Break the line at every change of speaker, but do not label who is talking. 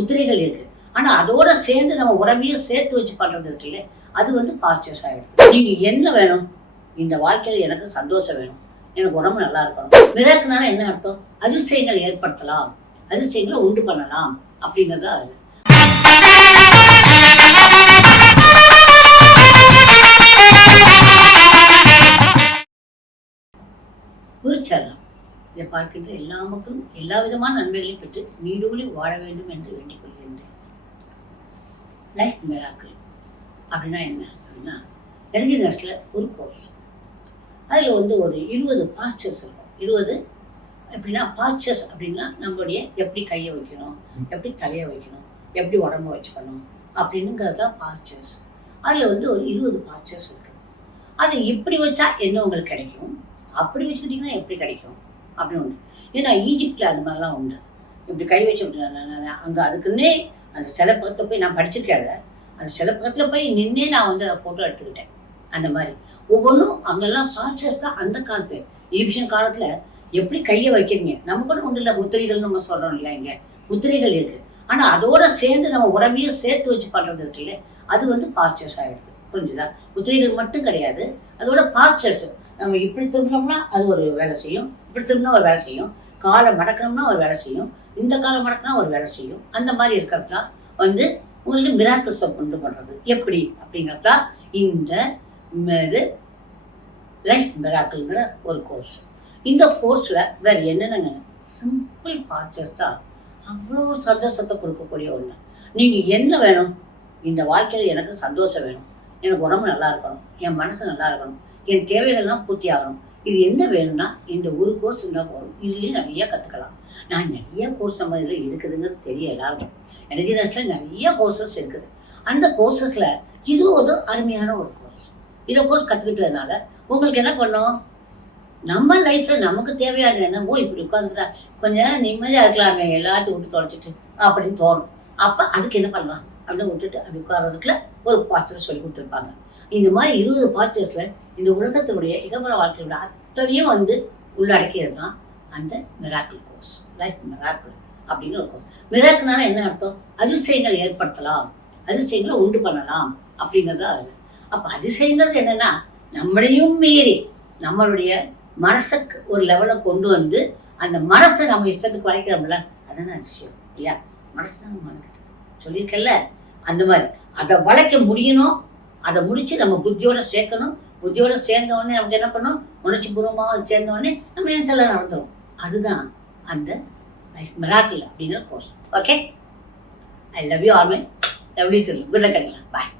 குதிரைகள் இருக்கு. ஆனா அதோட சேர்ந்து நம்ம உடம்பையும் சேர்த்து வச்சு பண்றது இருக்குல்ல அது வந்து பாஸ்டர்ஸ் ஆகிடுது நீங்க என்ன வேணும்? இந்த வாழ்க்கையில எனக்கு சந்தோஷம் வேணும். எனக்கு உடம்பு நல்லா இருக்கணும். மிராக்குனால என்ன அர்த்தம்? அதிர்ஷ்டங்கள் ஏற்படுத்தலாம். அதிர்ஷ்டங்களை உண்டு பண்ணலாம். அப்படிங்கிறது அது. குருச்சரணம். இதை பார்க்கின்ற எல்லா மக்களும் எல்லா விதமான நன்மைகளையும் பெற்று நீடூழி வாழ வேண்டும் என்று வேண்டிக் கொள்கின்றேன். லைஃப் மிராக்கிள் அப்படின்னா என்ன? அப்படின்னா எனர்ஜி நர்ஸில் ஒரு கோர்ஸ் அதில் வந்து ஒரு இருபது பாஸ்டர்ஸ் இருக்கும். இருபது எப்படின்னா பாஸ்டர்ஸ் அப்படின்னா நம்மளுடைய எப்படி கையை வைக்கணும் எப்படி தலையை வைக்கணும் எப்படி உடம்ப வச்சுக்கணும் அப்படின்னுங்கிறது தான் பாஸ்டர்ஸ் அதில் வந்து ஒரு இருபது பாஸ்டர்ஸ் இருக்கு அதை இப்படி வச்சா என்ன உங்களுக்கு கிடைக்கும்? அப்படி வச்சுக்கிட்டிங்கன்னா எப்படி கிடைக்கும்? அப்படின்னு உண்டு. ஏன்னா ஈஜிப்டில் அது மாதிரிலாம் உண்டு. இப்படி கை வச்சு அங்கே அதுக்குன்னே அந்த சில பக்கத்தில் போய் நான் படிச்சிருக்கேன் அதை அந்த சில பக்கத்தில் போய் நின்னே நான் வந்து ஃபோட்டோ எடுத்துக்கிட்டேன். அந்த மாதிரி. ஒவ்வொன்றும் அங்கெல்லாம் பாஸ்டர்ஸ் தான் அந்த காலத்து. ஈஜிப்சியன் காலத்தில் எப்படி கையை வைக்கிறீங்க? நம்ம கூட ஒன்றும் இல்லை முத்திரைகள் நம்ம சொல்கிறோம் இல்லையா இங்கே? முத்திரைகள் இருக்குது ஆனால் அதோட சேர்ந்து நம்ம உடம்பையும் சேர்த்து வச்சு பண்ணுறது இருக்குல்ல அது வந்து பாஸ்டர்ஸ் ஆகிடுது புரிஞ்சுதா? முத்திரைகள் மட்டும் கிடையாது. அதோட பாஸ்டர்ஸ் நம்ம இப்படி திரும்பினோம்னா அது ஒரு வேலை செய்யும். இப்படி திரும்பினா ஒரு வேலை செய்யும். காலை மடக்கணும்னா ஒரு வேலை செய்யும். இந்த காலை மடக்கினா ஒரு வேலை செய்யும். அந்த மாதிரி இருக்கிறது தான் வந்து உங்களுக்கு மிராக்கிள்ஸை கொண்டு பண்ணுறது எப்படி? அப்படிங்கிறது தான் இந்த இது லைஃப் மிராக்கிள்ங்கிற ஒரு கோர்ஸ் இந்த கோர்ஸில் வேறு என்னென்னங்க சிம்பிள் பார்ச்சஸ் தான். அவ்வளோ சந்தோஷத்தை கொடுக்கக்கூடிய ஒன்று நீங்கள் என்ன வேணும்? இந்த வாழ்க்கையில் எனக்கு சந்தோஷம் வேணும். எனக்கு உடம்பு நல்லா இருக்கணும். என் மனசு நல்லா இருக்கணும். என் தேவைகள்லாம் பூர்த்தி ஆகணும். இது என்ன வேணும்னா இந்த ஒரு கோர்ஸ் இருந்தால் போதும். இதுலேயும் நிறைய கற்றுக்கலாம் நான் நிறைய கோர்ஸ் நம்ம இதில் இருக்குதுங்கிறது தெரியும் எல்லாருக்கும். எனர்ஜி நர்ஸில் நிறைய கோர்சஸ் இருக்குது. அந்த கோர்சஸில் இது ஒரு அருமையான ஒரு கோர்ஸ் இதை கோர்ஸ் கற்றுக்கிட்டதுனால உங்களுக்கு என்ன பண்ணும்? நம்ம லைஃப்பில் நமக்கு தேவையான என்னவோ இப்படி உட்காந்துட்டா கொஞ்ச நேரம் நிம்மதியாக இருக்கலாமே எல்லாத்தையும் விட்டு தொலைச்சிட்டு அப்படின்னு தோணும். அப்போ அதுக்கு என்ன பண்ணலாம்? அப்படின்னு விட்டுட்டு அப்படி உட்கார்றதுக்குள்ள ஒரு பாஸ்டர் சொல்லி கொடுத்துருப்பாங்க. இந்த மாதிரி இருபது பாஸ்டர்ஸில் இந்த உலகத்தினுடைய இகபர வாழ்க்கையோட அத்தனையும் வந்து உள்ளடக்கியது தான் அந்த மிராக்கிள் கோர்ஸ் லைஃப் மிராக்கிள் அப்படின்னு ஒரு கோர்ஸ் மிராக்கிள்னால என்ன அர்த்தம்? அதிசயங்கள் ஏற்படுத்தலாம். அதிசயங்களை உண்டு பண்ணலாம் அப்படிங்கிறது அது. அப்போ அதிசயங்கிறது என்னன்னா நம்மளையும் மீறி நம்மளுடைய மனசுக்கு ஒரு லெவலை கொண்டு வந்து அந்த மனசை நம்ம இஷ்டத்துக்கு வளைக்கிறோம்ல அதுதான் அதிசயம் இல்லையா? மனசு தான் நம்ம சொல்லியிருக்கல அந்த மாதிரி. அதை வளைக்க முடியணும். அதை முடித்து நம்ம புத்தியோட சேர்க்கணும். புத்தியோட சேர்ந்தவொடனே நமக்கு என்ன பண்ணும் உணர்ச்சி பூர்வமாக சேர்ந்தவொடனே நம்ம நினைச்செல்லாம் நடந்துரும். அதுதான் அந்த மிராக்கிள் அப்படிங்கிற course okay I love you all my love you சொல்லு குட் லக் பாய்